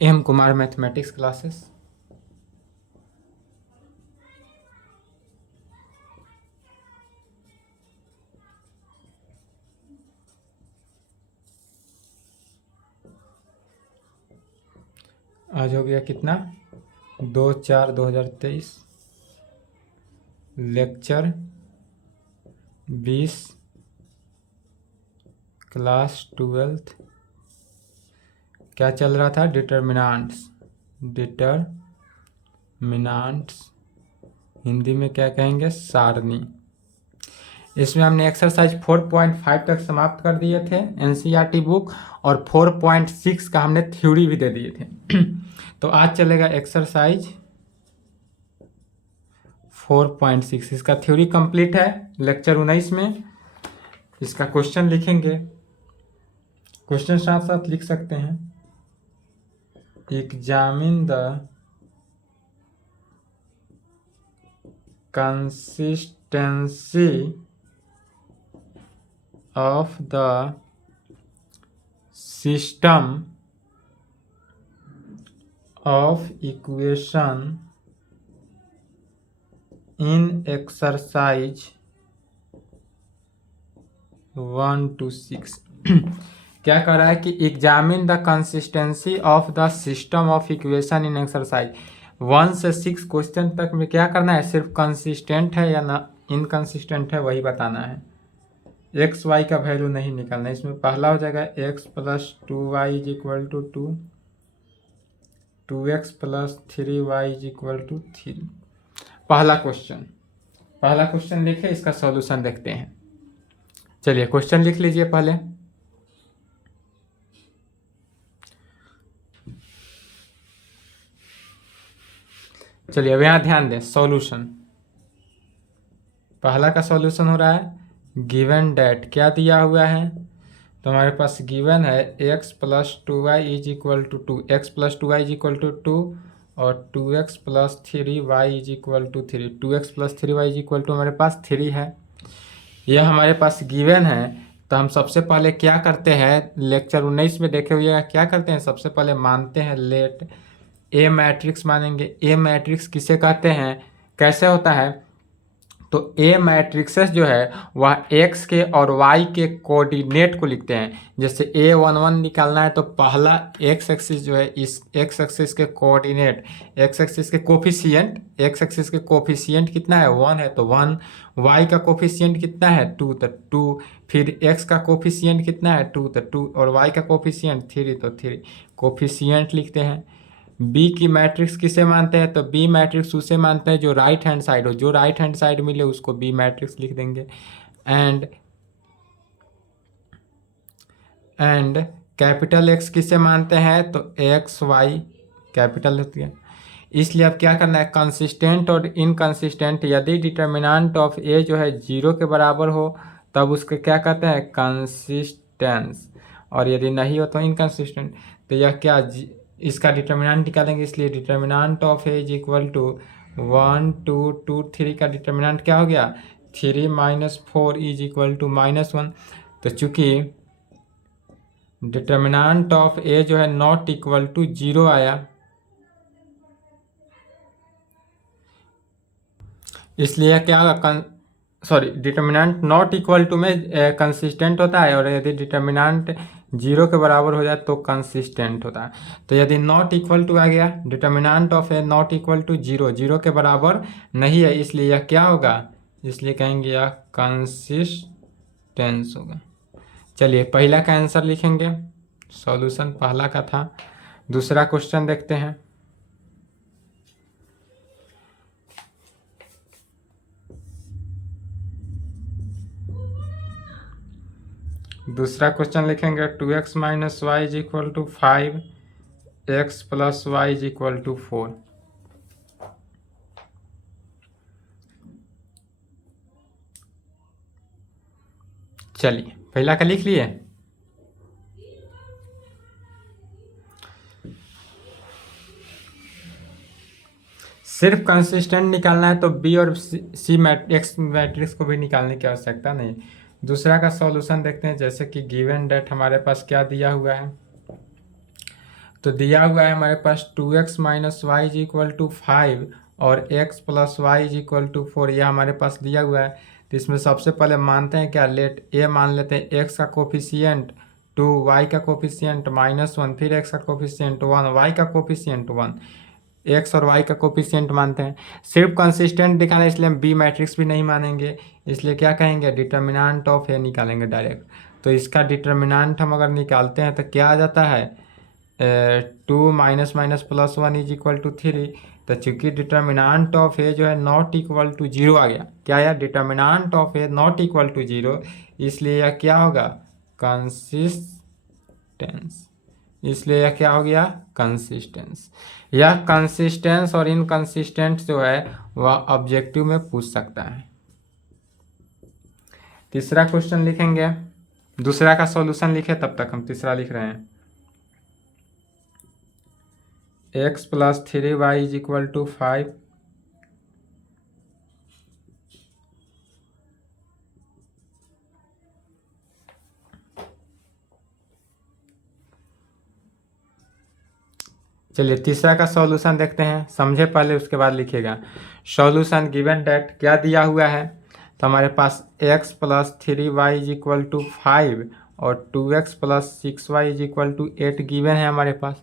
M Kumar mathematics classes. आज हो गया कितना 2/4/2023 लेक्चर 20 क्लास 12th। क्या चल रहा था? डिटर्मिनांट्स। हिंदी में क्या कहेंगे? सारणी। इसमें हमने एक्सरसाइज 4.5 तक समाप्त कर दिए थे एनसीईआरटी बुक, और 4.6 का हमने थ्योरी भी दे दिए थे। तो आज चलेगा एक्सरसाइज 4.6। इसका थ्योरी कंप्लीट है लेक्चर 19 में। इसका क्वेश्चन लिखेंगे, क्वेश्चन साथ साथ लिख सकते हैं। Examine the consistency of the system of equation in exercise 1 to 6। क्या कह रहा है कि examine the consistency of the system of equation in exercise 1 से 6 क्वेश्चन तक में क्या करना है? सिर्फ कंसिस्टेंट है या ना इनकंसिस्टेंट है वही बताना है। एक्स वाई का वैल्यू नहीं निकालना। इसमें पहला हो जाएगा x + 2y = 2, 2x + 3y = 3। पहला क्वेश्चन लिखे, इसका सॉल्यूशन देखते हैं। चलिए क्वेश्चन लिख लीजिए पहले। चलिए अब यहाँ ध्यान दें। सॉल्यूशन, पहला का सॉल्यूशन हो रहा है गिवन डेट। क्या दिया हुआ है? तो हमारे पास गिवन है x + 2y = 2, x + 2y = 2 और 2x + 3y = 3। 2x + 3y = हमारे पास 3 है। यह हमारे पास गिवन है। तो हम सबसे पहले क्या करते हैं? लेक्चर 19 में देखे हुए क्या करते हैं? सबसे पहले मानते हैं लेट ए मैट्रिक्स मानेंगे। ए मैट्रिक्स किसे कहते हैं? कैसे होता है? तो ए मैट्रिक्सेस जो है वह एक्स के और वाई के कोऑर्डिनेट को लिखते हैं। जैसे A11 निकालना है तो पहला एक्स एक्सिस जो है, इस एक्स एक्सिस के कोऑर्डिनेट, एक्स एक्सिस के कोफिशिएंट, एक्स एक्सिस के कोफिशिएंट कितना है? 1 है तो 1। वाई का कोफिशिएंट कितना है? 2 तो 2। फिर एक्स का कोफिशिएंट कितना है? 2 तो 2 और वाई का कोफिशिएंट 3 तो 3। कोफिशिएंट लिखते हैं। बी की मैट्रिक्स किसे मानते हैं? तो बी मैट्रिक्स उसे मानते हैं जो राइट हैंड साइड हो। जो राइट हैंड साइड मिले उसको बी मैट्रिक्स लिख देंगे। एंड कैपिटल एक्स किसे मानते हैं? तो एक्स वाई कैपिटल होती है। इसलिए अब क्या करना है? कंसिस्टेंट और इनकंसिस्टेंट, यदि डिटर्मिनेंट ऑफ ए जो है 0 के बराबर हो तब उसको क्या कहते हैं? कंसिस्टेंस। और यदि नहीं हो तो इनकंसिस्टेंट। तो यह क्या, इसका डिटर्मिनेंट निकालेंगे। इसलिए डिटर्मिनेंट ऑफ ए = 1 2 2 3 का डिटर्मिनेंट क्या हो गया? 3 - 4 = -1। तो चूंकि डिटर्मिनेंट ऑफ ए जो है नॉट इक्वल टू 0 आया, इसलिए क्या होगा? डिटर्मिनेंट नॉट इक्वल टू में कंसिस्टेंट होता है, और यदि डिटर्मिनेंट 0 के बराबर हो जाए तो कंसिस्टेंट होता है। तो यदि नॉट इक्वल टू आ गया, determinant of A not equal to 0, 0 के बराबर नहीं है, इसलिए यह क्या होगा? इसलिए कहेंगे यह कंसिस्टेंस होगा। चलिए पहला का आंसर लिखेंगे। सॉल्यूशन पहला का था। दूसरा क्वेश्चन देखते हैं। दूसरा क्वेश्चन लिखेंगे 2x - y = 5, x + y = 4। चलिए पहला का लिख लिए। सिर्फ कंसिस्टेंट निकालना है तो बी और सी एक्स मैट्रिक्स को भी निकालने की आवश्यकता नहीं। दूसरा का सॉल्यूशन देखते हैं। जैसे कि गिवन डेट हमारे पास क्या दिया हुआ है? तो दिया हुआ है हमारे पास 2x minus y is equal to 5 और x plus y is equal to 4, यह हमारे पास दिया हुआ है। तो इसमें सबसे पहले मानते हैं क्या, लेट ए मान लेते हैं x का कोफिशियंट 2, y का कोफिशियंट -1, फिर x का कोफिशियंट 1, y का कोफिशियंट 1, एक्स और वाई का कोफिशियंट मानते हैं। सिर्फ कंसिस्टेंट दिखाना इसलिए हम बी मैट्रिक्स भी नहीं मानेंगे, इसलिए क्या कहेंगे, डिटर्मिनेंट ऑफ ए निकालेंगे डायरेक्ट। तो इसका डिटर्मिनेंट हम अगर निकालते हैं तो क्या आ जाता है, 2 minus minus plus 1 is equal to 3। तो चूंकि डिटर्मिनेंट ऑफ ए जो है नॉट इक्वल टू 0 आ गया, क्या आया, determinant of A not equal to 0, इसलिए यह क्या होगा, कंसिस्टेंस। इसलिए यह क्या हो गया, कंसिस्टेंस। यह कंसिस्टेंस और इनकंसिस्टेंट जो है वह ऑब्जेक्टिव में पूछ सकता है। तीसरा क्वेश्चन लिखेंगे, दूसरा का सॉल्यूशन लिखे तब तक हम तीसरा लिख रहे हैं। x plus 3y is equal to 5, चलिए तीसरा का सॉल्यूशन देखते हैं, समझे पहले उसके बाद लिखिएगा। सॉल्यूशन गिवन डेट क्या दिया हुआ है, तो हमारे पास x plus 3y is equal to 5 और 2x plus 6y is equal to 8 given है हमारे पास।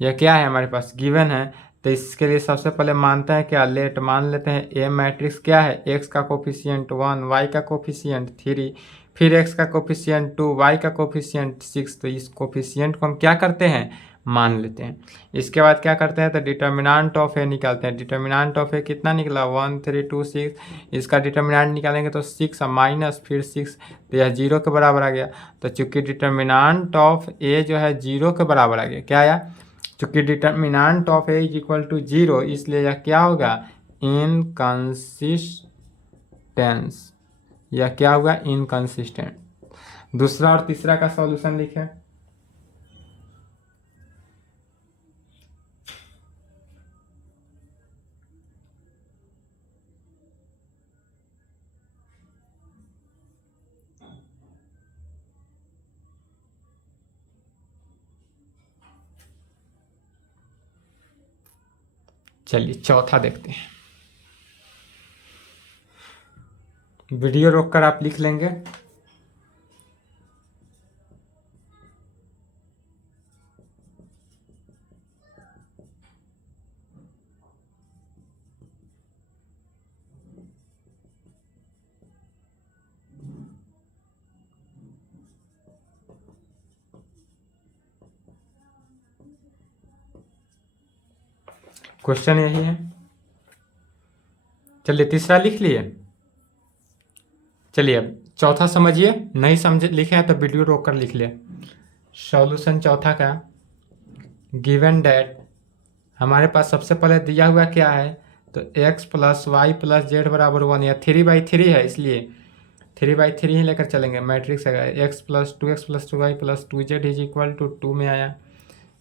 यह क्या है, हमारे पास गिवन है। तो इसके लिए सबसे पहले मानते हैं क्या, लेट मान लेते हैं ए मैट्रिक्स क्या है, x का कोफिशियंट 1, y का कोफिशियंट 3, फिर x का कोफिशियंट 2, y का कोफिशियंट 6। तो इस कोफिशियंट को हम क्या करते हैं, मान लेते हैं। इसके बाद क्या करते हैं, तो डिटर्मिनेंट ऑफ ए निकालते हैं। डिटर्मिनेंट ऑफ ए कितना निकला, 1 3 2 6। इसका डिटर्मिनेंट निकालेंगे तो 6 माइनस फिर 6, तो यह 0 के बराबर आ गया। तो चूंकि डिटर्मिनेंट ऑफ ए जो है 0 के बराबर आ गया, क्या आया, चूंकि determinant of A is equal to 0, इसलिए यह क्या होगा, इनकंसिस्टेंस। यह क्या होगा, इनकंसिस्टेंट। दूसरा और तीसरा का सॉल्यूशन लिखें। चलिए चौथा देखते हैं, वीडियो रोककर आप लिख लेंगे। क्वेश्चन यही है। चलिए तीसरा लिख लिए। चलिए अब चौथा समझिए, नहीं समझे लिखे हैं तो वीडियो रोक कर लिख लिए। सॉल्यूशन चौथा का, गिवन डेट हमारे पास सबसे पहले दिया हुआ क्या है, तो x plus y plus z बराबर 1, या 3/3 है, इसलिए 3/3 ही लेकर चलेंगे। मैट्रिक्स है x plus 2x plus 2y plus 2z is equal to 2 में आया।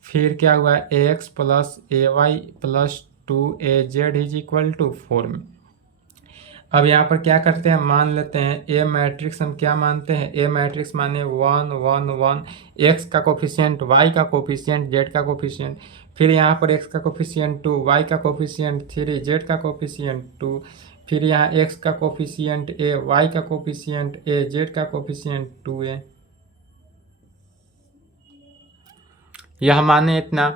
फिर क्या हुआ, ax plus ay plus 2az is equal to 4 में। अब यहाँ पर क्या करते हैं, मान लेते हैं ए मैट्रिक्स, हम क्या मानते हैं, ए मैट्रिक्स माने 1 1 1, एक्स का कोफिशियंट, वाई का कोफिशियंट, जेड का कोफिशियंट, फिर यहाँ पर एक्स का कोफिशियंट 2, वाई का कोफिशियंट 3, जेड का कोफिशियंट 2, फिर यहाँ एक्स का कोफिशियंट ए, वाई का कोफिशियंट ए, जेड का कोफिशियंट 2a। यह माने इतना।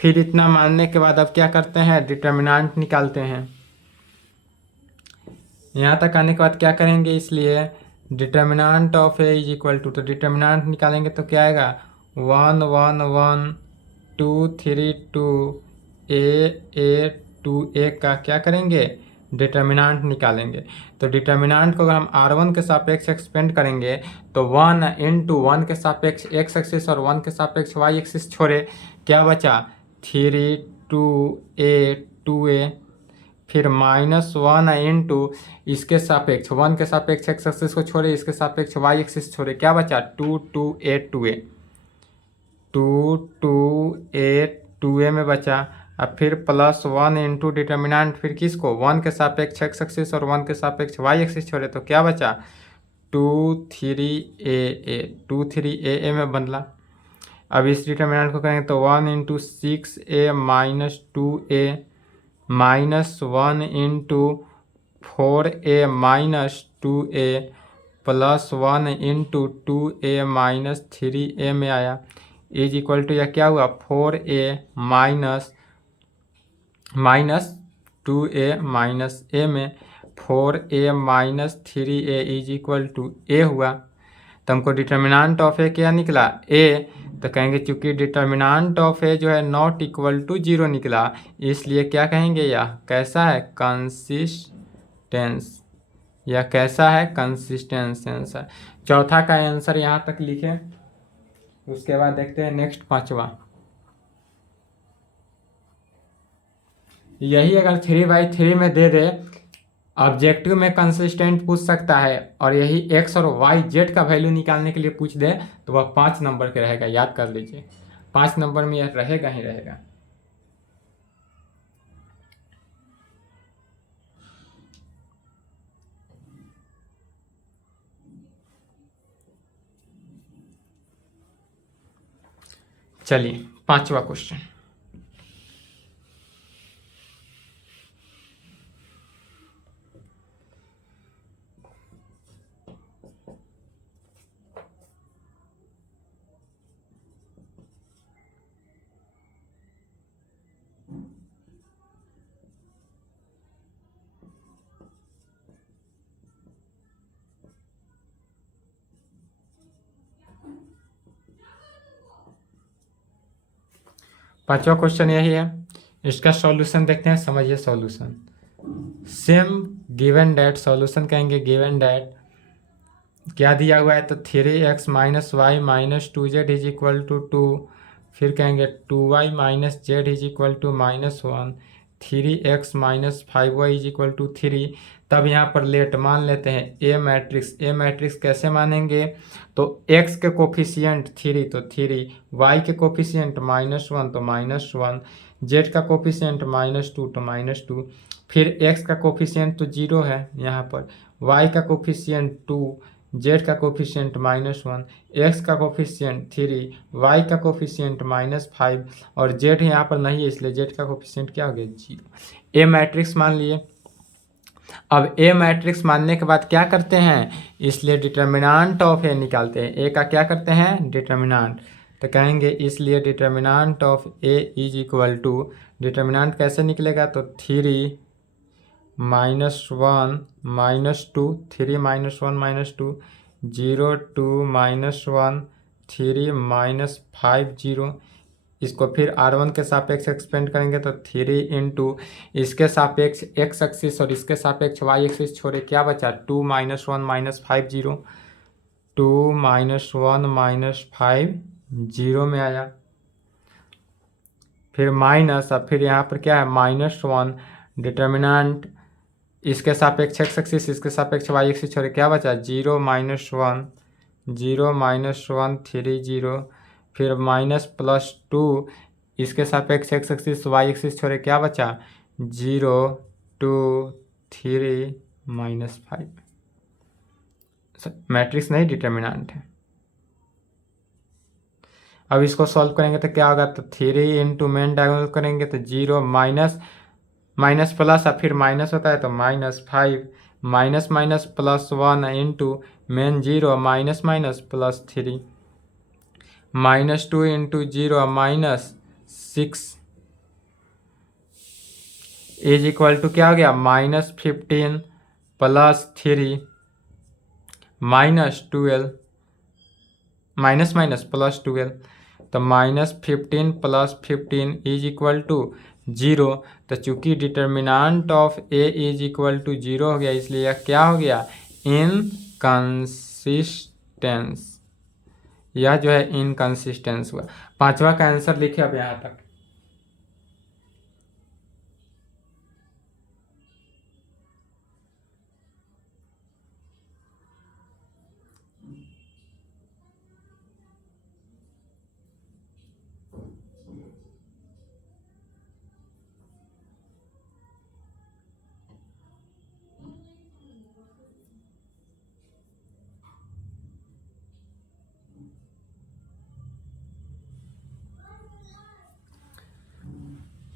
फिर इतना मानने के बाद अब क्या करते हैं, डिटर्मिनेंट निकालते हैं। यहाँ तक आने के बाद क्या करेंगे, इसलिए determinant of A is equal to, तो डिटर्मिनेंट निकालेंगे तो क्या आएगा, 1 1 1 2 3 2 a 2a का क्या करेंगे, डिटर्मिनेंट निकालेंगे। तो डिटर्मिनेंट को अगर हम r1 के सापेक्ष एक्सपेंड करेंगे तो 1 इंटू 1 के सापेक्ष x एक्सिस और 1 के सापेक्ष y एक्सिस छोड़े, क्या बचा, 3 2a 2a, फिर -1 इंटू इसके सापेक्ष 1 के सापेक्ष x एक्सिस को छोड़े, इसके सापेक्ष y एक्सिस छोड़े, क्या बचा, 2 2a 2a 2 2a 2a में बचा। अब फिर +1 इंटू डिटर्मिनेंट, फिर किसको, 1 के सापेक्ष x एक्सिस और 1 के सापेक्ष y एक्सिस छोड़े, तो क्या बचा, 2 3a 2 3a में बदला। अब इस डिटर्मिनेंट को करेंगे तो 1 × 6a - 2a -1 × 4a - 2a +1 × 2a - 3a में आया इज इक्वल टू, या क्या हुआ, 4a minus 2a minus a में 4a - 3a is equal to a हुआ। तो हमको डिटर्मिनेंट ऑफ ए क्या निकला, a। तो कहेंगे चूंकि डिटर्मिनेंट ऑफ ए जो है नॉट इक्वल टू 0 निकला, इसलिए क्या कहेंगे, यह कैसा है, कंसिस्टेंस। यह कैसा है, कंसिस्टेंस आंसर। चौथा का आंसर यहाँ तक लिखें। उसके बाद देखते हैं नेक्स्ट पांचवा। यही अगर 3/3 में दे दे, ऑब्जेक्टिव में कंसिस्टेंट पूछ सकता है, और यही एक्स और वाई जेड का वैल्यू निकालने के लिए पूछ दे तो वह 5 नंबर के रहेगा, याद कर लीजिए। 5 नंबर में यह रहेगा ही रहेगा। चलिए पांचवा क्वेश्चन। पांचवा क्वेश्चन यही है। इसका सॉल्यूशन देखते हैं, समझिए solution. Same given that, solution कहेंगे गिवन डेट क्या दिया हुआ है, तो 3x - y - 2z is equal to 2। फिर कहेंगे 2y - z is equal to -1, 3x - 5y is equal to 3। तब यहाँ पर लेट मान लेते हैं ए मैट्रिक्स। ए मैट्रिक्स कैसे मानेंगे, तो x के कोफिशियंट 3 तो 3, y के कोफिशियंट -1 तो -1, z का कोफिशियंट -2 तो -2, फिर x का कोफिशियंट तो 0 है यहाँ पर, y का कोफिशियंट 2, z का कोफिशियंट -1, x का कोफिशियंट 3, y का कोफिशियंट -5 और z यहाँ पर नहीं है, इसलिए z का कोफिशियंट क्या हो गया, 0। ए मैट्रिक्स मान लिए। अब ए मैट्रिक्स मानने के बाद क्या करते हैं, इसलिए डिटर्मिनेंट ऑफ ए निकालते हैं। ए का क्या करते हैं, डिटर्मिनेंट। तो कहेंगे इसलिए determinant of A is equal to, determinant कैसे निकलेगा, तो 3 - 1 - 2, 3 - 1 - 2, 0 2 - 1 3 -5 0। इसको फिर R1 के सापेक्ष एक्सपेंड करेंगे तो 3 इंटू इसके सापेक्ष एक्स एक्सिस और इसके सापेक्ष वाई एक्सिस छोड़े क्या बचा, 2 - 1 -5 0, 2 - 1 -5 0 में आया। फिर माइनस, अब फिर यहाँ पर क्या है, -1, डिटर्मिनेंट इसके सापेक्ष एक्स एक्सिस इसके सापेक्ष वाई एक्सिस छोड़े क्या बचा, 0 - 1 0 -1 3 0, फिर -+2 इसके सापेक्ष एक्स एक्सिस वाई एक्सिस छोड़े क्या बचा, 0 2 3 -5। मैट्रिक्स नहीं, डिटर्मिनेंट है। अब इसको सॉल्व करेंगे तो क्या होगा, तो 3 इंटू मेन डायगोनल करेंगे तो 0 माइनस प्लस, अब फिर माइनस होता है तो -5, -+1 into main 0 -+3, -2 into 0 -6 is equal to क्या हो गया, -15 +3 -12, माइनस माइनस +12, तो -15 +15 इज इक्वल टू 0। तो चूंकि determinant of A is equal to 0 हो गया, इसलिए यह क्या हो गया, इनकंसिस्टेंस। यह जो है इनकंसिस्टेंस हुआ। पांचवा का आंसर लिखे अब यहाँ तक।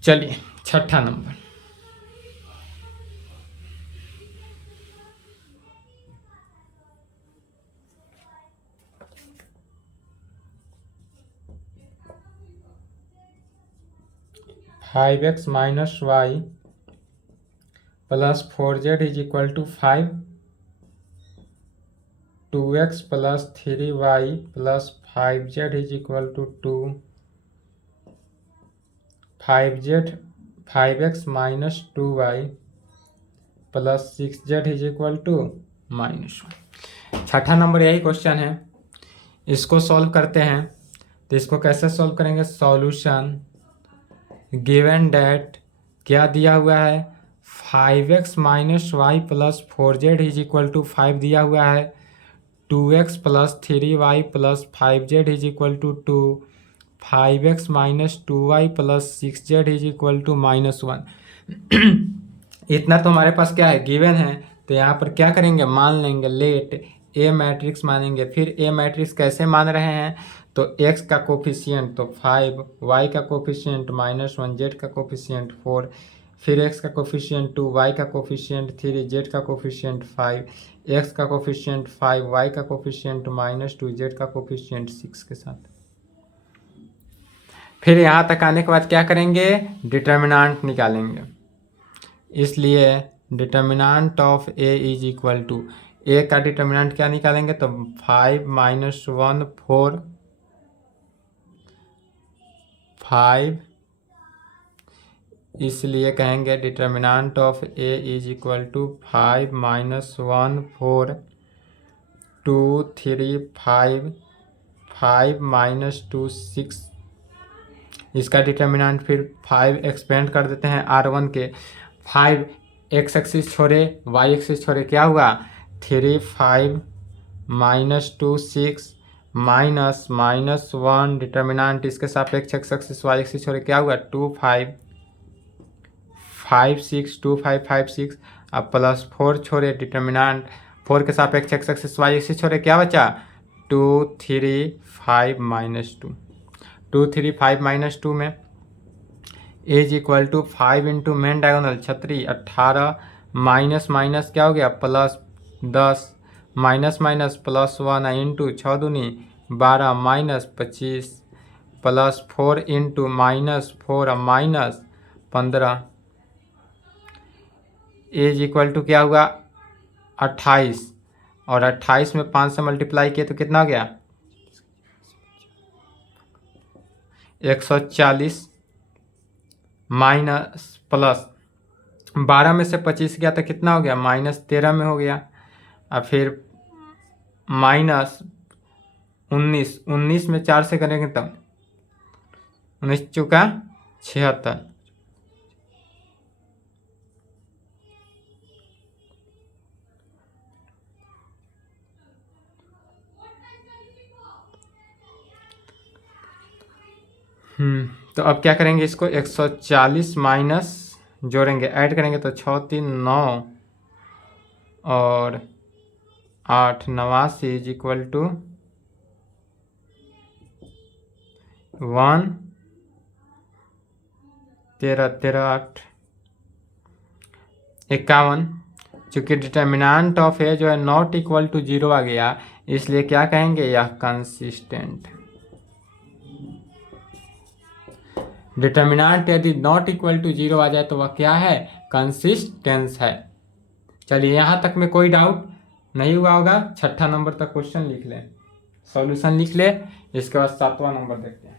चलिए छठा number, five x minus y plus 4z is equal to 5, 2x plus 3y plus 5z is equal to 2, 5x minus 2y plus 6z is equal to -1। छठा नंबर यही क्वेश्चन है, इसको सॉल्व करते हैं। तो इसको कैसे सॉल्व करेंगे? सॉल्यूशन गिवन डैट क्या दिया हुआ है, 5x minus y plus 4z is equal to 5 दिया हुआ है, 2x plus 3y plus 5z is equal to 2, 5x minus 2y plus 6z is equal to -1। इतना तो हमारे पास क्या है, गिवन है। तो यहाँ पर क्या करेंगे, मान लेंगे, लेट ए मैट्रिक्स मानेंगे। फिर ए मैट्रिक्स कैसे मान रहे हैं, तो x का कोफिशिएंट तो 5, y का कोफिशिएंट -1, z का कोफिशिएंट 4, फिर x का कोफिशिएंट 2, y का कोफिशिएंट 3, z का कोफिशिएंट 5, x का कोफिशिएंट 5, y का कोफिशिएंट -2, z का कोफिशिएंट 6 के साथ। फिर यहाँ तक आने के बाद क्या करेंगे, डिटर्मिनेंट निकालेंगे। इसलिए determinant of A is equal to, A का डिटर्मिनेंट क्या निकालेंगे, तो 5 माइनस 1 4, 5, इसलिए कहेंगे determinant of A is equal to 5 minus 1 4, 2 3 5, 5 minus 2 6। इसका डिटर्मिनेंट फिर 5 एक्सपेंड कर देते हैं R1 के, 5 एक्स एक्सिस छोड़े वाई एक्सिस छोड़े, क्या हुआ 3 5 -2 6 -1 डिटर्मिनेंट इसके सापेक्ष एक्स एक्सिस वाई एक्सिस छोड़े, क्या हुआ 2 5 5 6 2 5 5 6। अब प्लस 4 छोड़े डिटर्मिनेंट, 4 के सापेक्ष एक्स एक्सिस वाई एक्सिस छोड़े, क्या बचा 2 3 5 -2, 2 3 5 -2 में is equal to 5 into main diagonal 36 18 minus minus क्या हो गया plus 10 minus minus plus 1 into 6 दूनी 12 minus 25 plus 4 into -4 minus 15 is equal to क्या हुआ 28, और 28 में 5 से मल्टीप्लाई किए तो कितना हो गया 140 माइनस प्लस 12 में से 25 गया तो कितना हो गया -13 में हो गया। अब फिर -19, 19 में 4 से करेंगे तब 19 चुका 76। तो अब क्या करेंगे, इसको 140 माइनस जोड़ेंगे, ऐड करेंगे तो 6 3 9 और 8 89 इज इक्वल टू 1 13 13 8 51। चूँकि डिटर्मिनेंट ऑफ ए जो है नॉट इक्वल टू 0 आ गया, इसलिए क्या कहेंगे यह कंसिस्टेंट। डिटर्मिनेंट यदि नॉट इक्वल टू 0 आ जाए तो वह क्या है, कंसिस्टेंस है। चलिए यहाँ तक में कोई डाउट नहीं हुआ होगा। छठा नंबर तक क्वेश्चन लिख लें, सॉल्यूशन लिख ले, इसके बाद 7वां नंबर देखते हैं।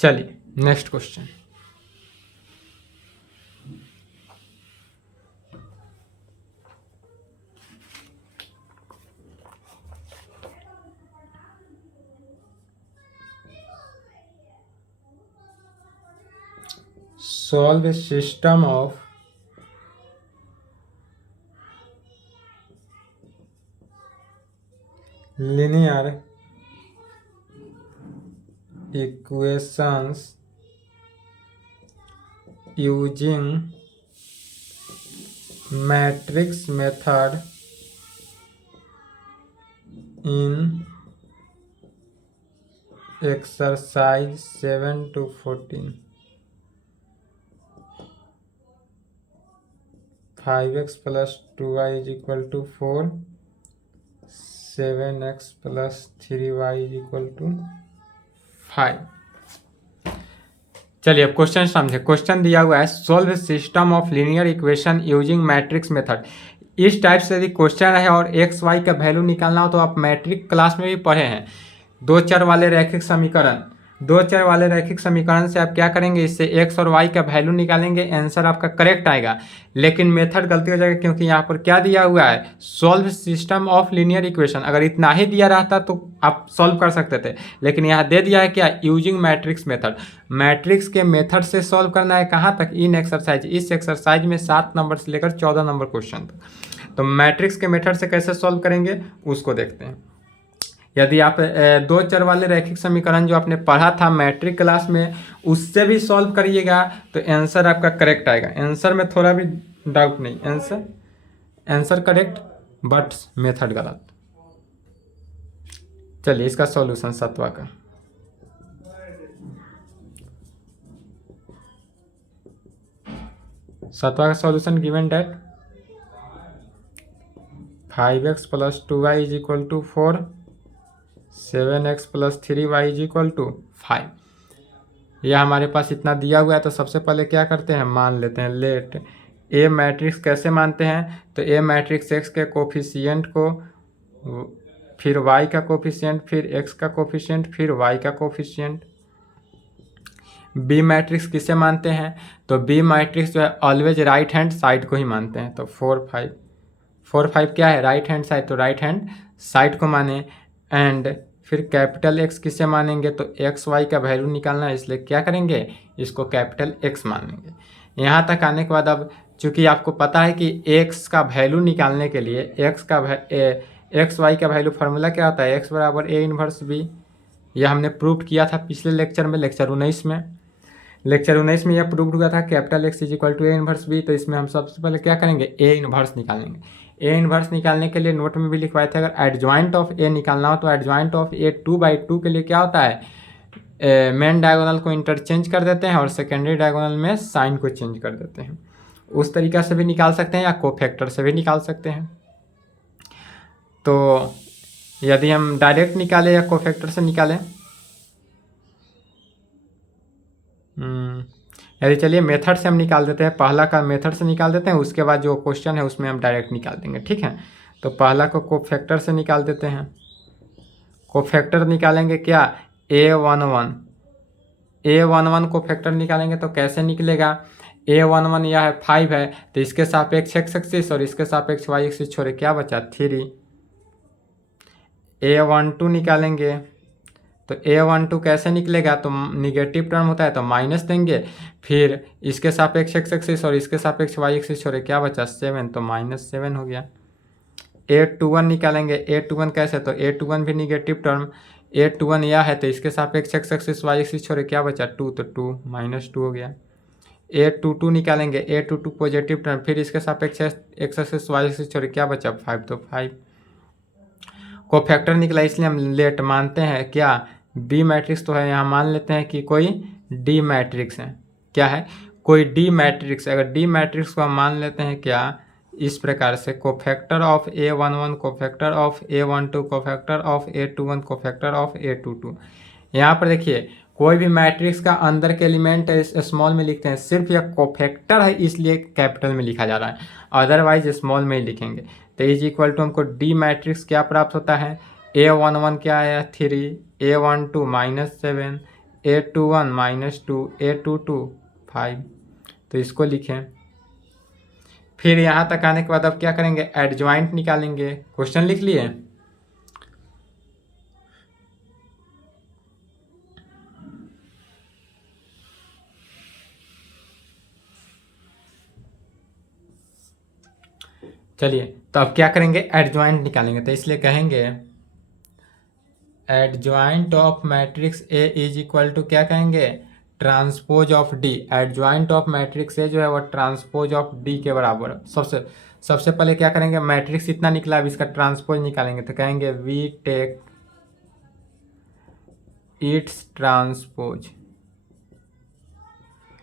चलिए next question, solve a system of linear equations using matrix method in exercise 7 to 14. 5x plus 2y is equal to 4, 7x plus 3y is equal to 5. चलिए अब क्वेश्चन समझे। क्वेश्चन दिया हुआ है solve system of linear equation using matrix method. इस type से यदि question है और एक्स वाई का वैल्यू निकालना हो तो आप मैट्रिक क्लास में भी पढ़े हैं। दो चर वाले रैखिक समीकरण, दो चर वाले रैखिक समीकरण से आप क्या करेंगे, इससे एक्स और वाई का वैल्यू निकालेंगे, आंसर आपका करेक्ट आएगा। लेकिन मेथड गलती हो जाएगा क्योंकि यहाँ पर क्या दिया हुआ है, solve system of linear equation. अगर इतना ही दिया रहता तो आप सॉल्व कर सकते थे, लेकिन यहाँ दे दिया है क्या, यूजिंग मैट्रिक्स मेथड। मैट्रिक्स के मेथड से सॉल्व करना है कहाँ तक, इन एक्सरसाइज। इस एक्सरसाइज में 7 नंबर से लेकर 14 नंबर क्वेश्चन तक। तो मैट्रिक्स के मेथड से कैसे सॉल्व करेंगे उसको देखते हैं। यदि आप दो चर वाले रैखिक समीकरण जो आपने पढ़ा था मैट्रिक क्लास में उससे भी सॉल्व करिएगा तो आंसर आपका करेक्ट आएगा। आंसर में थोड़ा भी डाउट नहीं, आंसर करेक्ट बट मेथड गलत। चलिए इसका सॉल्यूशन 7वां का। सातवां का solution given that 5x plus 2y is equal to 4, 7x plus 3y is equal to 5। यह हमारे पास इतना दिया हुआ है तो सबसे पहले क्या करते हैं, मान लेते हैं। लेट ए मैट्रिक्स कैसे मानते हैं, तो ए मैट्रिक्स एक्स के कोफिशिएंट को, फिर वाई का कोफिशिएंट, फिर एक्स का कोफिशिएंट, फिर वाई का कोफिशिएंट। बी मैट्रिक्स किसे मानते हैं, तो बी मैट्रिक्स जो है ऑलवेज राइट हैंड साइड को ही मानते हैं। तो 4 5 क्या है, राइट हैंड साइड, तो राइट हैंड साइड को माने। एंड फिर कैपिटल एक्स किसे मानेंगे, तो एक्स वाई का वैल्यू निकालना है, इसलिए क्या करेंगे, इसको कैपिटल एक्स मान लेंगे। यहाँ तक आने के बाद अब चूंकि आपको पता है कि एक्स का वैल्यू निकालने के लिए एक्स वाई का वैल्यू फार्मूला क्या होता है, एक्स बराबर ए इनवर्स बी। यह हमने प्रूव किया था पिछले लेक्चर में, लेक्चर 19 में। लेक्चर 19 में यह प्रूव हुआ था capital X is equal to A inverse B. तो इसमें हम सबसे पहले क्या करेंगे, ए इनवर्स निकालेंगे। ए इनवर्स निकालने के लिए नोट में भी लिखवाए थे, अगर एडजॉइंट ऑफ ए निकालना हो तो एडजॉइंट ऑफ ए 2/2 के लिए क्या होता है, मेन डायगोनल को इंटरचेंज कर देते हैं और सेकेंडरी डायगोनल में साइन को चेंज कर देते हैं। उस तरीका से भी निकाल सकते हैं या कोफैक्टर से भी निकाल सकते हैं। तो यदि हम डायरेक्ट निकालें या कोफैक्टर से निकालें, यदि चलिए मेथड से हम निकाल देते हैं, पहला का मेथड से निकाल देते हैं, उसके बाद जो क्वेश्चन है उसमें हम डायरेक्ट निकाल देंगे, ठीक है। तो पहला को कोफैक्टर से निकाल देते हैं। कोफैक्टर निकालेंगे क्या, A11 कोफैक्टर निकालेंगे तो कैसे निकलेगा, A11 यह है 5 है तो इसके सापेक्ष x एक्सिस और इसके सापेक्ष y एक्सिस छोड़े क्या बचा 3। A12 निकालेंगे तो A12 कैसे निकलेगा, तो निगेटिव टर्म होता है तो माइनस देंगे, फिर इसके सापेक्ष x एक्सिस और इसके सापेक्ष y एक्सिस छोड़े क्या बचा 7, तो -7 हो गया। A21 निकालेंगे, A21 कैसे, तो A21 भी निगेटिव टर्म, A21 यह है तो इसके सापेक्ष x एक्सिस y एक्सिस छोड़े क्या बचा 2, तो 2 -2 हो गया। A22 निकालेंगे, A22 पॉजिटिव टर्म, फिर इसके सापेक्ष x एक्सिस y एक्सिस छोड़े क्या बचा 5, तो 5। कोफैक्टर निकला इसलिए हम लेट मानते हैं क्या, बी मैट्रिक्स तो है, यहाँ मान लेते हैं कि कोई डी मैट्रिक्स है। क्या है, कोई डी मैट्रिक्स। अगर डी मैट्रिक्स को हम मान लेते हैं क्या, इस प्रकार से cofactor of A11, cofactor of A12, cofactor of A21, cofactor of A22। यहाँ पर देखिए कोई भी मैट्रिक्स का अंदर के एलिमेंट स्मॉल में लिखते हैं, सिर्फ यह कोफैक्टर है इसलिए कैपिटल में लिखा जा रहा है, अदरवाइज स्मॉल में ही लिखेंगे। तो इज इक्वल टू हमको डी मैट्रिक्स क्या प्राप्त होता है, A11 क्या है 3, A12 -7, A21 -2, A22 5। तो इसको लिखें। फिर यहाँ तक आने के बाद अब क्या करेंगे, एडजॉइंट निकालेंगे। क्वेश्चन लिख लिए, चलिए तो अब क्या करेंगे, एडजॉइंट निकालेंगे। तो इसलिए कहेंगे adjoint of matrix A is equal to क्या कहेंगे, transpose of D. Adjoint of matrix A जो है वो ट्रांसपोज ऑफ डी के बराबर। सबसे सबसे पहले क्या करेंगे, मैट्रिक्स इतना निकला, अब इसका ट्रांसपोज निकालेंगे तो कहेंगे we take its transpose,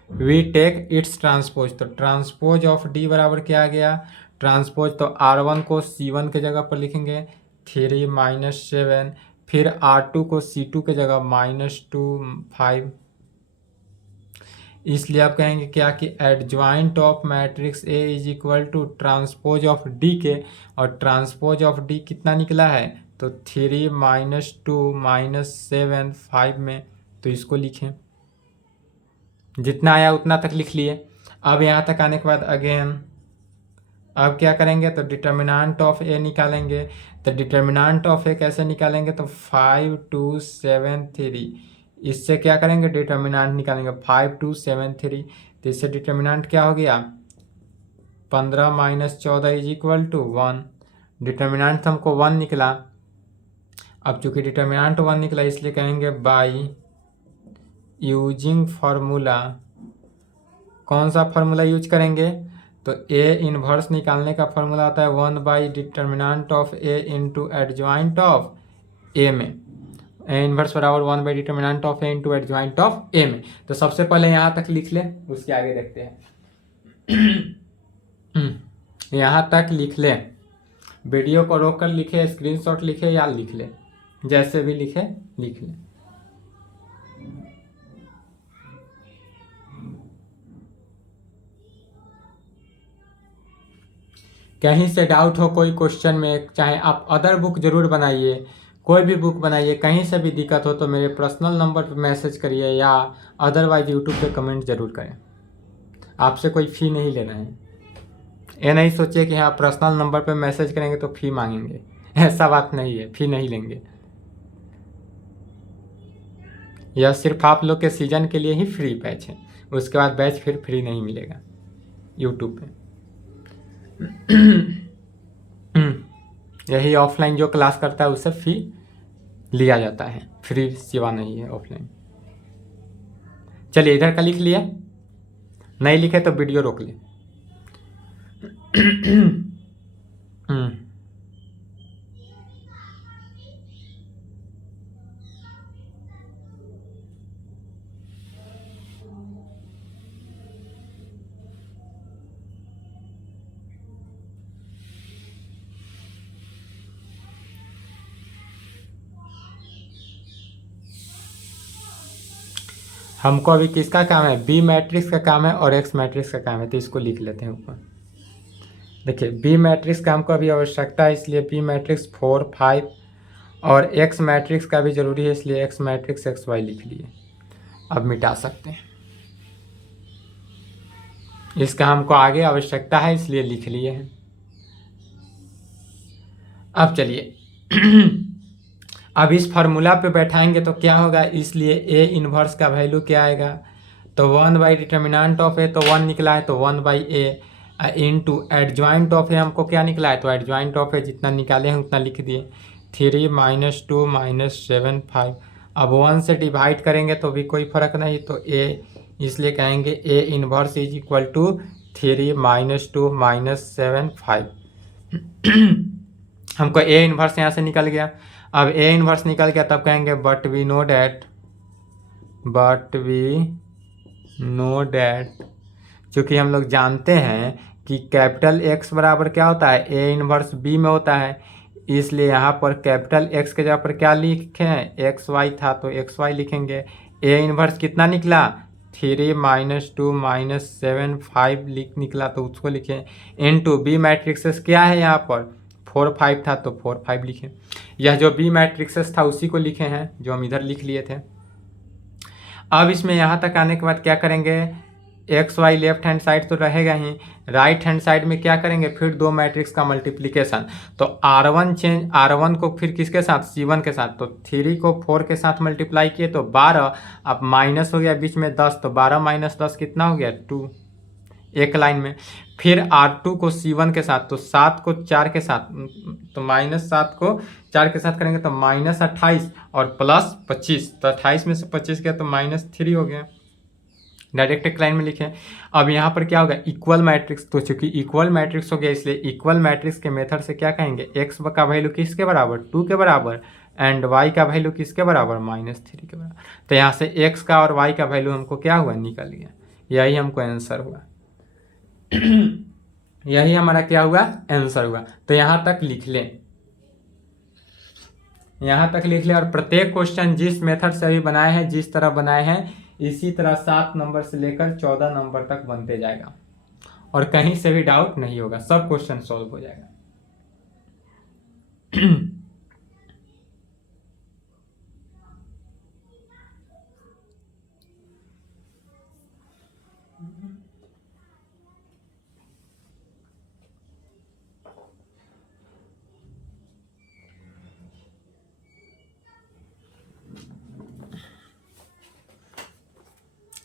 we take its transpose. तो ट्रांसपोज ऑफ डी बराबर क्या आ गया, ट्रांसपोज तो R1 को C1 के जगह पर लिखेंगे 3 माइनस 7, फिर R2 को C2 के जगह -2 5। इसलिए आप कहेंगे क्या कि adjoint of matrix A is equal to transpose of D के, और ट्रांसपोज ऑफ डी कितना निकला है तो 3 -2 -7 5 में। तो इसको लिखें, जितना आया उतना तक लिख लिए। अब यहाँ तक आने के बाद अगेन अब क्या करेंगे तो डिटर्मिनेंट ऑफ ए निकालेंगे। तो डिटर्मिनेंट ऑफ ए कैसे निकालेंगे तो 5 2 7 3, इससे क्या करेंगे डिटर्मिनेंट निकालेंगे 5 2 7 3। तो इससे डिटर्मिनेंट क्या हो गया 15 - 14 इज इक्वल टू 1। डिटर्मिनेंट हमको 1 निकला। अब चूंकि डिटर्मिनेंट 1 निकला इसलिए कहेंगे बाई यूजिंग फार्मूला। कौन सा फार्मूला यूज करेंगे तो ए इनवर्स निकालने का फार्मूला आता है 1 by determinant of A into adjoint of A में। ए इनवर्स बराबर 1 by determinant of A into adjoint of A में। तो सबसे पहले यहाँ तक लिख ले, उसके आगे देखते हैं। यहाँ तक लिख ले, वीडियो को रोक कर लिखे, स्क्रीनशॉट लिखे या लिख ले, जैसे भी लिखे लिख ले। कहीं से डाउट हो कोई क्वेश्चन में, चाहे आप अदर बुक जरूर बनाइए, कोई भी बुक बनाइए, कहीं से भी दिक्कत हो तो मेरे पर्सनल नंबर पर मैसेज करिए या अदरवाइज यूट्यूब पे कमेंट जरूर करें। आपसे कोई फ़ी नहीं लेना है। ये नहीं सोचिए कि हाँ पर्सनल नंबर पे मैसेज करेंगे तो फ़ी मांगेंगे, ऐसा बात नहीं है, फ़ी नहीं लेंगे। यह सिर्फ आप लोग के सीजन के लिए ही फ्री बैच है, उसके बाद बैच फिर फ्री नहीं मिलेगा यूट्यूब पे। यही ऑफलाइन जो क्लास करता है उससे फी लिया जाता है, फ्री सेवा नहीं है ऑफलाइन। चलिए इधर का लिख लिया, नहीं लिखे तो वीडियो रोक ले। हमको अभी किसका काम है, बी मैट्रिक्स का काम है और एक्स मैट्रिक्स का काम है, तो इसको लिख लेते हैं ऊपर। देखिए बी मैट्रिक्स का हमको अभी आवश्यकता है, इसलिए बी मैट्रिक्स 4 5, और एक्स मैट्रिक्स का भी जरूरी है, इसलिए एक्स मैट्रिक्स XY लिख लिए। अब मिटा सकते हैं, इसका हमको आगे आवश्यकता है इसलिए लिख लिए हैं। अब चलिए अब इस फार्मूला पे बैठाएंगे तो क्या होगा, इसलिए ए इनवर्स का वैल्यू क्या आएगा तो 1 बाई डिटर्मिनेंट ऑफ ए, तो 1 निकला है तो 1 by A into adjoint of A हमको क्या निकला है तो एडजॉइंट ऑफ ए जितना निकाले हैं उतना लिख दिए 3 -2 -7 5। अब 1 से डिवाइड करेंगे तो भी कोई फर्क नहीं, तो ए, इसलिए कहेंगे A inverse is equal to 3 -2 -7 5। हमको ए इनवर्स यहाँ से निकल गया। अब ए इनवर्स निकल गया तब कहेंगे बट वी नो डैट, चूँकि हम लोग जानते हैं कि कैपिटल एक्स बराबर क्या होता है ए इनवर्स बी में होता है, इसलिए यहाँ पर कैपिटल एक्स के जगह पर क्या लिखे हैं XY था तो XY लिखेंगे। ए इनवर्स कितना निकला 3 -2 -7 5 निकला तो उसको लिखें, इनटू बी मैट्रिक्सेस क्या है यहाँ पर 4 5 था तो 4 5 लिखें। यह जो बी मैट्रिक्सेस था उसी को लिखे हैं जो हम इधर लिख लिए थे। अब इसमें यहाँ तक आने के बाद क्या करेंगे, XY लेफ्ट हैंड साइड तो रहेगा ही, राइट हैंड साइड में क्या करेंगे फिर दो मैट्रिक्स का मल्टीप्लिकेशन। तो R1 को फिर किसके साथ C1 के साथ, तो 3 को 4 के साथ मल्टीप्लाई किए तो 12, अब माइनस हो गया बीच में 10, तो 12 - 10 कितना हो गया 2। एक लाइन में। फिर R2 को C1 के साथ, तो 7 को 4 के साथ, तो -7 को 4 के साथ करेंगे तो -28 और +25, तो 28 में से 25 गया तो -3 हो गया, डायरेक्ट एक लाइन में लिखे। अब यहाँ पर क्या होगा, इक्वल मैट्रिक्स, तो चूंकि इक्वल मैट्रिक्स हो गया इसलिए इक्वल मैट्रिक्स के मेथड से क्या कहेंगे, x का वैल्यू किसके बराबर, 2 के बराबर, एंड y का वैल्यू किसके बराबर, -3 के बराबर। तो यहाँ से x का और y का वैल्यू हमको क्या हुआ, निकल गया, यही हमको आंसर हुआ। यही हमारा क्या हुआ, आंसर हुआ। तो यहाँ तक लिख लें, यहाँ तक लिख लें, और प्रत्येक क्वेश्चन जिस मेथड से अभी बनाए हैं, जिस तरह बनाए हैं, इसी तरह 7 नंबर से लेकर 14 नंबर तक बनते जाएगा, और कहीं से भी डाउट नहीं होगा, सब क्वेश्चन सॉल्व हो जाएगा।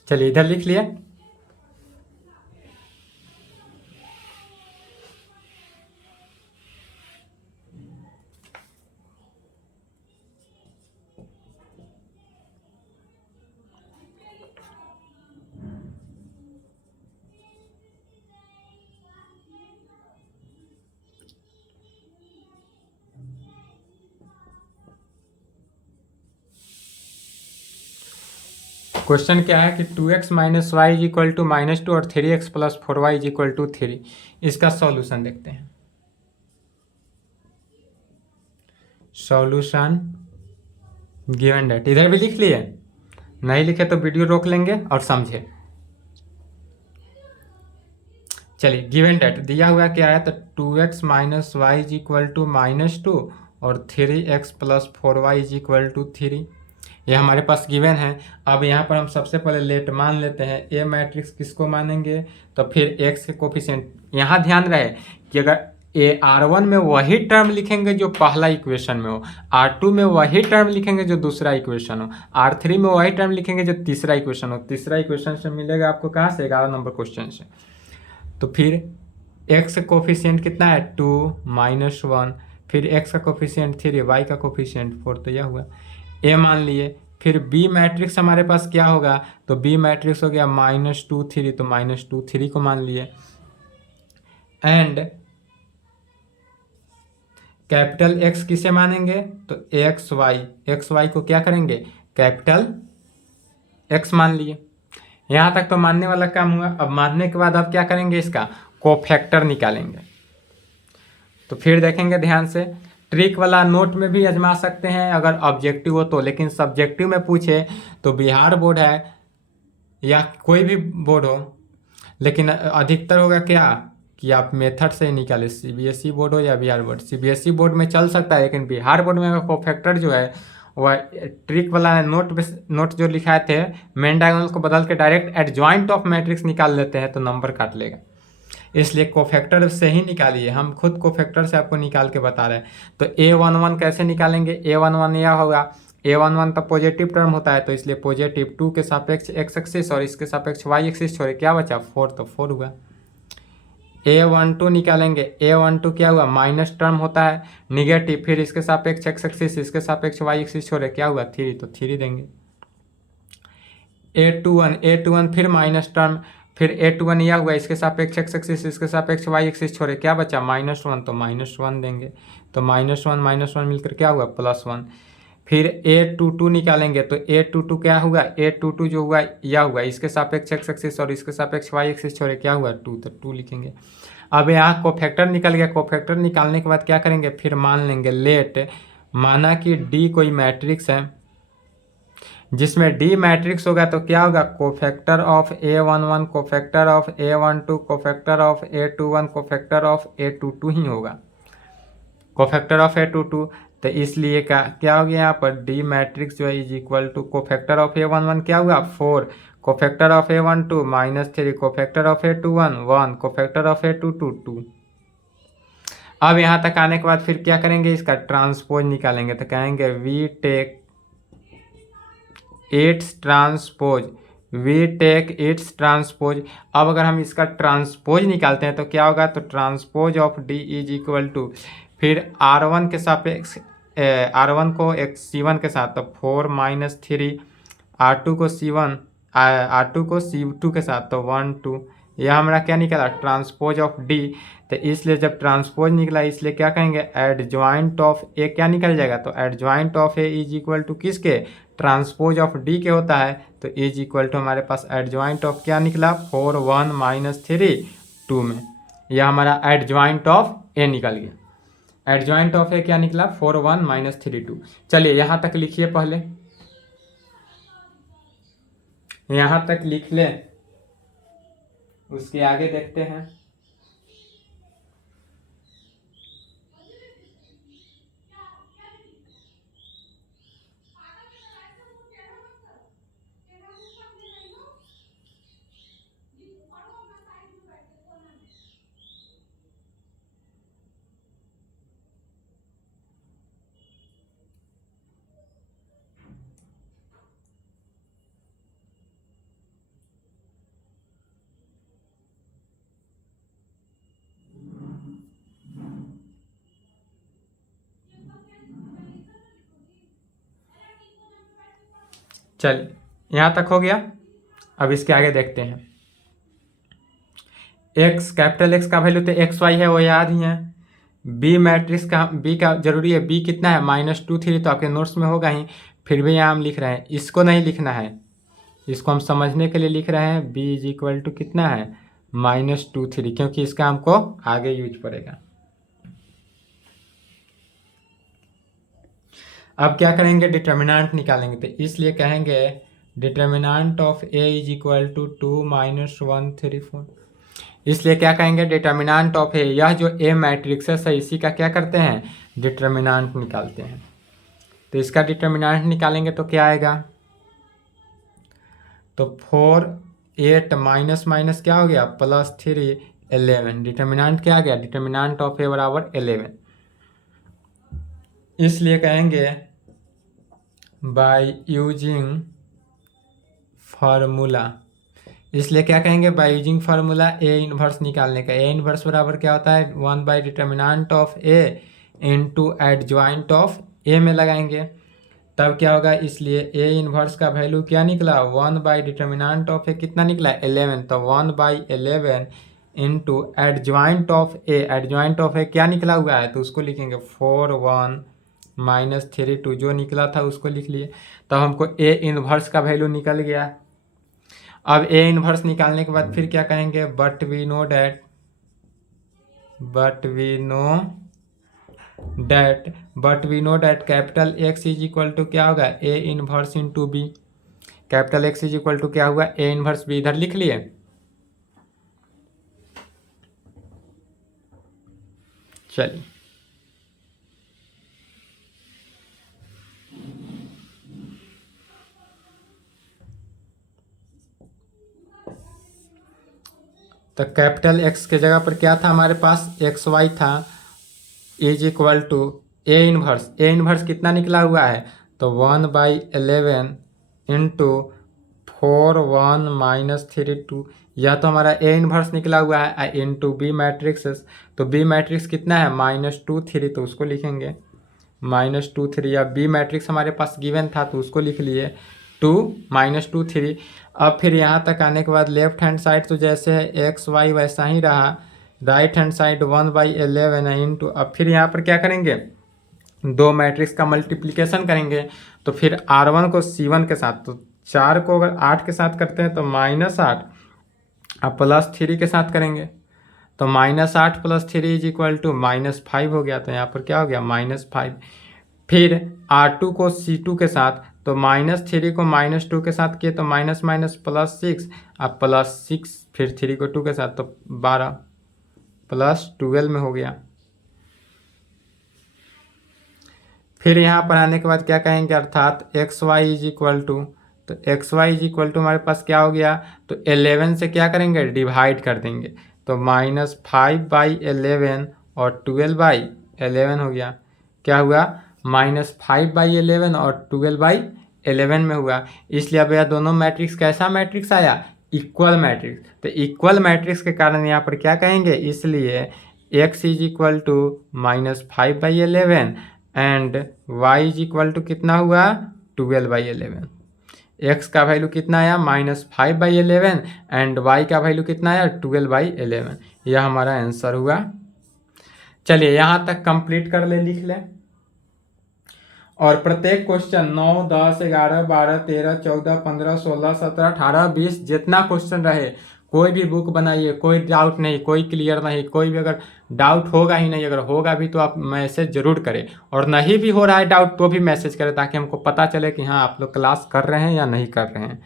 चलिए इधर लिख लिया। क्वेश्चन क्या है कि 2x - y = -2 और 3x + 4y = 3। इसका सॉल्यूशन देखते हैं। सॉल्यूशन गिवन डेट इधर भी लिख लिए, नहीं लिखे तो वीडियो रोक लेंगे और समझे। चलिए गिवन डेट दिया हुआ क्या है, तो 2x - y = -2 और 3x + 4y = 3, ये हमारे पास गिवन है। अब यहाँ पर हम सबसे पहले लेट मान लेते हैं, ए मैट्रिक्स किसको मानेंगे, तो फिर x के कोफिशिएंट। यहाँ ध्यान रहे कि अगर R1 में वही टर्म लिखेंगे जो पहला इक्वेशन में हो, R2 में वही टर्म लिखेंगे जो दूसरा इक्वेशन हो, R3 में वही टर्म लिखेंगे जो तीसरा इक्वेशन हो। तीसरा इक्वेशन से मिलेगा आपको कहाँ से, 11 नंबर क्वेश्चन से। तो फिर x का कोफिशिएंट कितना है, 2 - 1, फिर x का कोफिशिएंट 3, y का कोफिशिएंट 4, तो यह हुआ ए मान लिए। फिर बी मैट्रिक्स हमारे पास क्या होगा, तो बी मैट्रिक्स हो गया -2 3, तो -2 3 को मान लिए। एंड कैपिटल एक्स किसे मानेंगे, तो एक्स वाई को क्या करेंगे, कैपिटल एक्स मान लिए। यहाँ तक तो मानने वाला काम हुआ। अब मानने के बाद अब क्या करेंगे, इसका कोफैक्टर निकालेंगे। तो फिर देखेंगे ध्यान से, ट्रिक वाला नोट में भी आजमा सकते हैं अगर ऑब्जेक्टिव हो तो, लेकिन सब्जेक्टिव में पूछे तो बिहार बोर्ड है या कोई भी बोर्ड हो, लेकिन अधिकतर होगा क्या कि आप मेथड से ही निकाले, सीबीएसई बोर्ड हो या बिहार बोर्ड। सीबीएसई बोर्ड में चल सकता है, लेकिन बिहार बोर्ड में कोफैक्टर जो है वह ट्रिक वाला नोट जो लिखाए थे, मेन डायगोनल को बदल के डायरेक्ट एडजॉइंट ऑफ मैट्रिक्स निकाल लेते हैं तो नंबर काट लेगा, इसलिए कोफैक्टर से ही निकालिए। हम खुद कोफैक्टर से आपको निकाल के बता रहे हैं। तो A11 कैसे निकालेंगे, A11 यह होगा, A11 तो पॉजिटिव टर्म होता है, तो इसलिए पॉजिटिव 2 के सापेक्ष x एक्सिस और इसके सापेक्ष y एक्सिस छोड़े, क्या बचा 4, तो 4 हुआ। A12 निकालेंगे, A12 क्या हुआ, माइनस टर्म होता है निगेटिव, फिर इसके सापेक्ष x एक्सिस इसके सापेक्ष y एक्सिस छोड़े, क्या हुआ 3, तो 3 देंगे। A21 फिर माइनस टर्म, फिर A21 यह हुआ, इसके सापेक्ष x एक्सिस इसके सापेक्ष y एक्सिस छोड़े, क्या बचा -1, तो -1 देंगे। तो -1 मिलकर क्या हुआ +1। फिर A22 निकालेंगे, तो A22 क्या हुआ, A22 जो हुआ यह हुआ, इसके सापेक्ष x एक्सिस और इसके सापेक्ष y एक्सिस छोड़े, क्या हुआ 2, तो 2 लिखेंगे। अब यहाँ कोफैक्टर निकल गया। कोफैक्टर निकालने के बाद क्या करेंगे, फिर मान लेंगे लेट, माना कि D कोई मैट्रिक्स है जिसमें D मैट्रिक्स होगा, तो क्या होगा, cofactor of A11, cofactor of A12, cofactor of A21, cofactor of A22 ही होगा, कोफैक्टर ऑफ A22। तो इसलिए क्या हो गया यहाँ पर, D मैट्रिक्स जो है is equal to cofactor of A11 क्या हुआ 4, cofactor of A12 -3, cofactor of A21 1, cofactor of A22 2। अब यहाँ तक आने के बाद फिर क्या करेंगे, इसका ट्रांसपोज निकालेंगे। तो कहेंगे we take 8 transpose we take its transpose. अब अगर हम इसका ट्रांसपोज निकालते हैं तो क्या होगा, तो transpose of D is equal to, फिर R1 के सापेक्ष R1 को एक C1 के साथ, तो 4 माइनस 3, R2 को C1 R2 को C2 के साथ, तो 1 2। यह हमारा क्या निकला, ट्रांसपोज ऑफ डी। तो इसलिए जब ट्रांसपोज निकला इसलिए क्या कहेंगे, एडजॉइंट ऑफ ए क्या निकल जाएगा, तो adjoint of A is equal to किसके, ट्रांसपोज ऑफ डी के होता है। तो इज इक्वल टू हमारे पास एडजॉइंट ऑफ क्या निकला, 4 1 माइनस 3 2 में। यह हमारा एडजॉइंट ऑफ ए निकल गया। एडजॉइंट ऑफ ए क्या निकला, 4 1 माइनस 3 2। चलिए यहाँ तक लिखिए, पहले यहाँ तक लिख ले, उसके आगे देखते हैं। चलिए यहाँ तक हो गया। अब इसके आगे देखते हैं। एक्स, कैपिटल एक्स का वैल्यू तो एक्स वाई है, वो याद ही है। बी मैट्रिक्स का, बी का जरूरी है, बी कितना है, -2 3, तो आपके नोट्स में होगा ही, फिर भी यहाँ हम लिख रहे हैं। इसको नहीं लिखना है, इसको हम समझने के लिए लिख रहे हैं। बी इज इक्वल टू कितना है, -2 3, क्योंकि इसका हमको आगे यूज पड़ेगा। अब क्या करेंगे, डिटर्मिनेंट निकालेंगे। तो इसलिए कहेंगे determinant of A is equal to 2 - 1 3 4। इसलिए क्या कहेंगे, डिटर्मिनेंट ऑफ ए, यह जो ए मैट्रिक्स है इसी का क्या करते हैं, डिटर्मिनेंट निकालते हैं। तो इसका डिटर्मिनेंट निकालेंगे तो क्या आएगा, तो 4 8 माइनस माइनस क्या हो गया, +3 11। डिटर्मिनेंट क्या आ गया, डिटर्मिनेंट ऑफ ए बराबर 11। इसलिए कहेंगे बाय यूजिंग फार्मूला। इसलिए क्या कहेंगे, by using formula A inverse निकालने का। ए इनवर्स बराबर क्या होता है, 1 by determinant of A into adjoint of A में लगाएंगे, तब क्या होगा। इसलिए ए इनवर्स का वैल्यू क्या निकला, 1 बाई डिटर्मिनेंट ऑफ ए कितना निकला, 11। तो 1 by 11 into adjoint of A, adjoint of A क्या निकला हुआ है, तो उसको लिखेंगे 4 1 -3 2, जो निकला था उसको लिख लिए। तब हमको ए इनवर्स का वैल्यू निकल गया। अब ए इनवर्स निकालने के बाद फिर क्या कहेंगे, but we know that capital X is equal to क्या होगा, A inverse into B. Capital X is equal to क्या हुआ, ए इनवर्स बी। इधर लिख लिए। चलिए तो कैपिटल एक्स के जगह पर क्या था हमारे पास, एक्स वाई था, is equal to A inverse. A inverse कितना निकला हुआ है, तो 1 बाई 11 इंटू 4 1 -3 2। यह तो हमारा ए इनवर्स निकला हुआ है, इंटू बी मैट्रिक्स। तो बी मैट्रिक्स कितना है, -2 3, तो उसको लिखेंगे -2 3। या बी मैट्रिक्स हमारे पास गिवन था तो उसको लिख लिए 2 -2 3। अब फिर यहाँ तक आने के बाद लेफ्ट हैंड साइड तो जैसे है एक्स वाई वैसा ही रहा, राइट हैंड साइड 1 बाई 11 है इंटू, अब फिर यहाँ पर क्या करेंगे, दो मैट्रिक्स का मल्टीप्लिकेशन करेंगे। तो फिर R1 को C1 के साथ, तो 4 को अगर 8 के साथ करते हैं तो -8, अब +3 के साथ करेंगे तो -8 + 3 इज इक्वल टू -5 हो गया। तो यहाँ पर क्या हो गया, -5। फिर R2 को C2 के साथ, तो -3 को -2 के साथ किए तो माइनस माइनस +6, अब +6, फिर 3 को 2 के साथ, तो 12 +12 में हो गया। फिर यहाँ पर आने के बाद क्या कहेंगे, अर्थात x y is equal to, तो x y is equal to हमारे पास क्या हो गया, तो 11 से क्या करेंगे, डिवाइड कर देंगे। तो -5 बाई 11 और 12 बाई 11 हो गया। क्या हुआ, -5 बाई 11 और 12 बाई 11 में हुआ, इसलिए अब यह दोनों मैट्रिक्स कैसा मैट्रिक्स आया, इक्वल मैट्रिक्स। तो इक्वल मैट्रिक्स के कारण यहाँ पर क्या कहेंगे, इसलिए x is equal to -5/11 and y is equal to कितना हुआ 12/11। x का वैल्यू कितना आया -5/11 एंड y का वैल्यू कितना आया 12/11। यह हमारा आंसर हुआ। चलिए यहाँ तक कंप्लीट कर ले, लिख ले। और प्रत्येक क्वेश्चन 9, 10, 11, 12, 13, 14, 15, 16, 17, 18, 20 जितना क्वेश्चन रहे, कोई भी बुक बनाइए, कोई डाउट नहीं, कोई क्लियर नहीं, कोई भी अगर डाउट होगा ही नहीं, अगर होगा भी तो आप मैसेज जरूर करें, और नहीं भी हो रहा है डाउट तो भी मैसेज करें, ताकि हमको पता चले कि हाँ आप लोग क्लास कर रहे हैं या नहीं कर रहे हैं।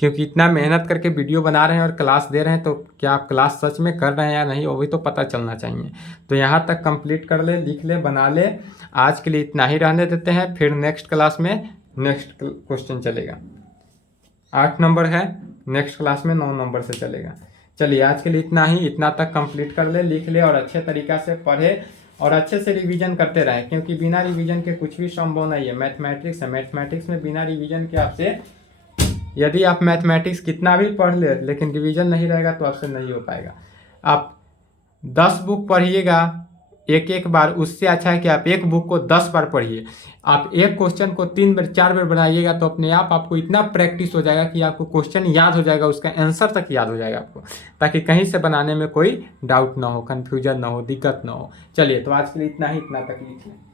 क्योंकि इतना मेहनत करके वीडियो बना रहे हैं और क्लास दे रहे हैं, तो क्या आप क्लास सच में कर रहे हैं या नहीं, वो भी तो पता चलना चाहिए। तो यहाँ तक कंप्लीट कर ले, लिख ले, बना ले। आज के लिए इतना ही रहने देते हैं, फिर नेक्स्ट क्लास में नेक्स्ट क्वेश्चन चलेगा। 8 नंबर है, नेक्स्ट क्लास में 9 नंबर से चलेगा। चलिए आज के लिए इतना ही, इतना तक कंप्लीट कर ले, लिख ले और अच्छे तरीक़ा से पढ़े और अच्छे से रिवीजन करते रहे, क्योंकि बिना रिवीजन के कुछ भी संभव नहीं है। मैथमेटिक्स है, मैथमेटिक्स में बिना रिवीजन के आपसे, यदि आप मैथमेटिक्स कितना भी पढ़ ले लेकिन रिवीजन नहीं रहेगा तो आपसे नहीं हो पाएगा। आप 10 बुक पढ़िएगा एक एक बार, उससे अच्छा है कि आप एक बुक को 10 बार पढ़िए। आप एक क्वेश्चन को 3 बार 4 बार बनाइएगा तो अपने आप आपको इतना प्रैक्टिस हो जाएगा कि आपको क्वेश्चन याद हो जाएगा, उसका आंसर तक याद हो जाएगा आपको, ताकि कहीं से बनाने में कोई डाउट ना हो, कन्फ्यूजन ना हो, दिक्कत ना हो। चलिए तो आज के लिए इतना ही, इतना तक लिख लें।